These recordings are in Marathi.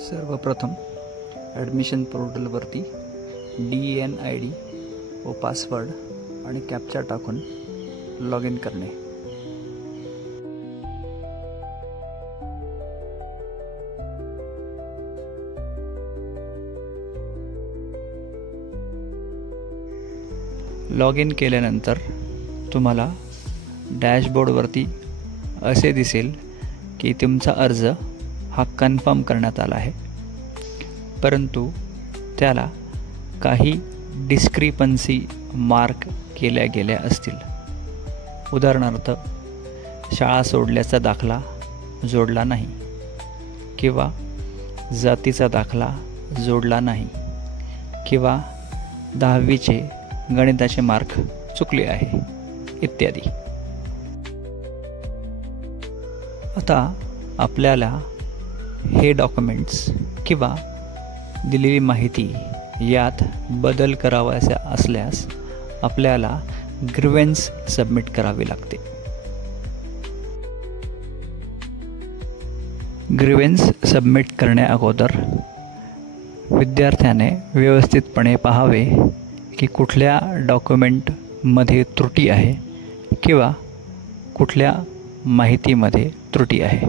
सर्वप्रथम ॲडमिशन पोर्टलवरती DNID व पासवर्ड आणि कॅप्चा टाकून लॉग इन करणे. लॉग इन केल्यानंतर तुम्हाला डॅशबोर्डवरती असे दिसेल की तुमचा अर्ज हा कन्फर्म करण्यात आला आहे, परंतु त्याला काही डिस्क्रिपन्सी मार्क केल्या गेल्या असतील. उदाहरणार्थ, शाळा सोडल्याचा दाखला जोडला नाही किंवा जातीचा दाखला जोडला नाही किंवा 10वीचे गणिताचे मार्क चुकले आहे इत्यादी. आता आपल्याला हे डॉक्युमेंट्स किंवा दिलेली माहिती यात बदल करावायचा असल्यास आपल्याला ग्रीव्हन्स सबमिट करावी लागते. ग्रीव्हन्स सबमिट करण्याअगोदर विद्यार्थ्याने व्यवस्थितपणे पाहावे की कुठल्या डॉक्युमेंटमध्ये त्रुटी आहे किंवा कुठल्या माहितीमध्ये त्रुटी आहे.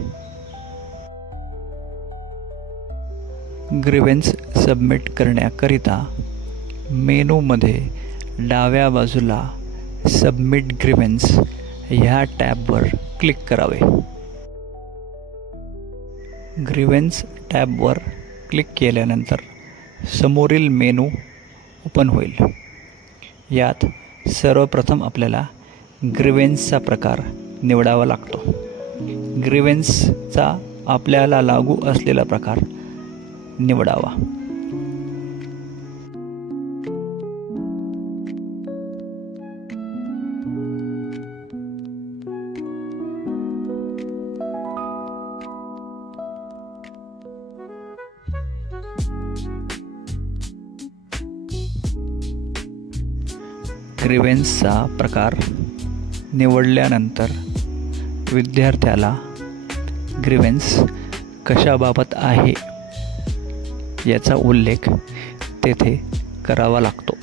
ग्रीव्हन्स सबमिट करण्याकरिता मेनूमध्ये डाव्या बाजूला सबमिट ग्रीव्हन्स ह्या टॅबवर क्लिक करावे. ग्रीव्हन्स टॅबवर क्लिक केल्यानंतर समोरील मेनू ओपन होईल. यात सर्वप्रथम आपल्याला ग्रीव्हन्सचा प्रकार निवडावा लागतो. ग्रीव्हन्सचा आपल्याला लागू असलेला प्रकार निवडावा. ग्रीव्हन्सचा प्रकार निवडल्यानंतर विद्यार्थ्याला ग्रीव्हन्स कशाबाबत आहे याचा उल्लेख तेथे करावा लागतो.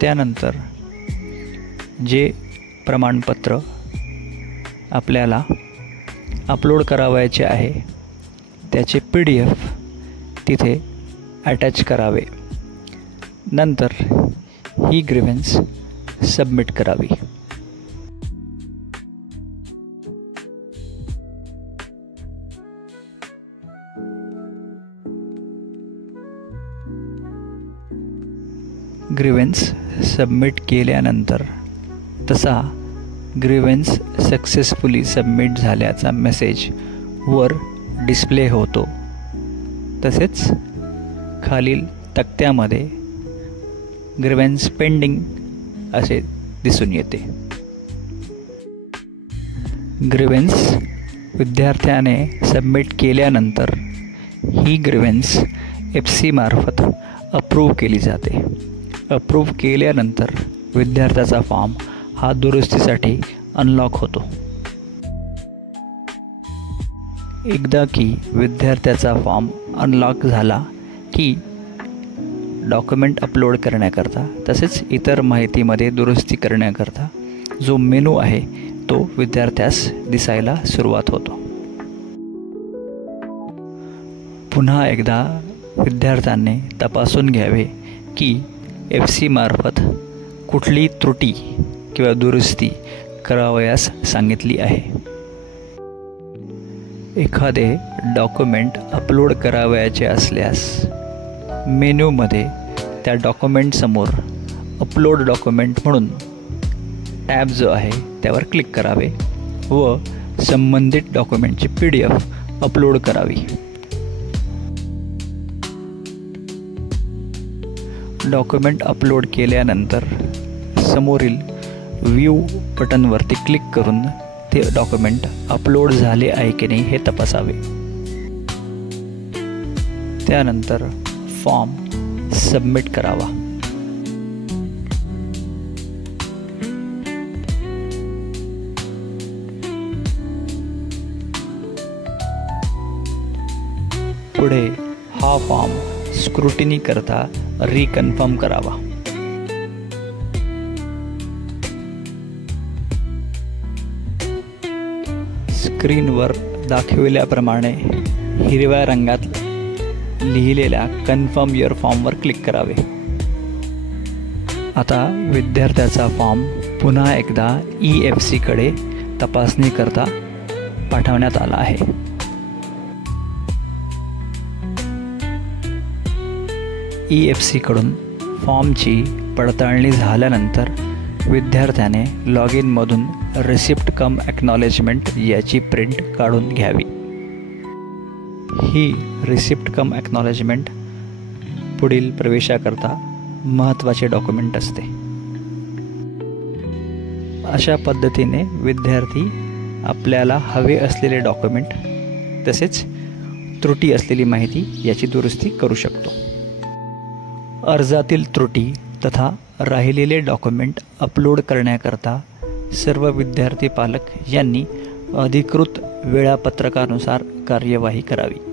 त्यानंतर जे प्रमाणपत्र आपल्याला अपलोड करावायचे आहे त्याचे PDF तिथे अटॅच करावे. नंतर ही ग्रीव्हन्स सबमिट करावी. ग्रीव्हन्स सबमिट केल्यानंतर तसा ग्रीव्हन्स सक्सेसफुली सबमिट झाल्याचा मेसेज वर डिस्प्ले होतो. तसेच खालील तक्त्यामध्ये ग्रीव्हन्स पेंडिंग असे दिसून येते. ग्रीव्हन्स विद्यार्थ्याने सबमिट केल्यानंतर ही ग्रीव्हन्स FC मार्फत अप्रूव्ह केली जाते. अप्रूव्ह केल्यानंतर विद्यार्थ्याचा फॉर्म हा दुरुस्तीसाठी अनलॉक होतो. एकदा की विद्यार्थ्याचा फॉर्म अनलॉक झाला की डॉक्युमेंट अपलोड करण्याकरता तसेच इतर माहितीमध्ये दुरुस्ती करण्याकरता जो मेनू आहे तो विद्यार्थ्यास दिसायला सुरुवात होतो. पुन्हा एकदा विद्यार्थ्यांनी तपासून घ्यावे की FC मार्फत कुठली त्रुटी किंवा दुरुस्ती करावयास सांगितली आहे. एखादे डॉक्युमेंट अपलोड करावयाचे असल्यास मेनूमध्ये त्या डॉक्युमेंटसमोर अपलोड डॉक्युमेंट म्हणून टॅब जो आहे त्यावर क्लिक करावे व संबंधित डॉक्युमेंटची PDF अपलोड करावी. डॉक्युमेंट अपलोड केल्यानंतर समोरील व्ह्यू बटनवरती क्लिक करून ते डॉक्युमेंट अपलोड झाले आहे की नाही हे तपासावे. त्यानंतर फॉर्म सबमिट करावा. पुढे हा फॉर्म स्क्रुटिनी करता रिकन्फर्म करावा. स्क्रीनवर दाखविल्याप्रमाणे हिरव्या रंगात लिहिलेल्या कन्फर्म युअर फॉर्मवर क्लिक करावे. आता विद्यार्थ्याचा फॉर्म पुन्हा एकदा EFCकडे तपासणी करता पाठवण्यात आला आहे. EFCकडून फॉर्मची पडताळणी झाल्यानंतर विद्यार्थ्याने लॉग इनमधून रिसिप्ट कम ॲक्नॉलेजमेंट याची प्रिंट काढून घ्यावी. ही रिसिप्ट कम ॲक्नॉलेजमेंट पुढील प्रवेशाकरता महत्त्वाचे डॉक्युमेंट असते. अशा पद्धतीने विद्यार्थी आपल्याला हवे असलेले डॉक्युमेंट तसेच त्रुटी असलेली माहिती याची दुरुस्ती करू शकतो. अर्जातील त्रुटी तथा राहिलेले डॉक्युमेंट अपलोड करण्याकरता सर्व विद्यार्थी पालक यांनी अधिकृत वेळापत्रकानुसार कार्यवाही करावी.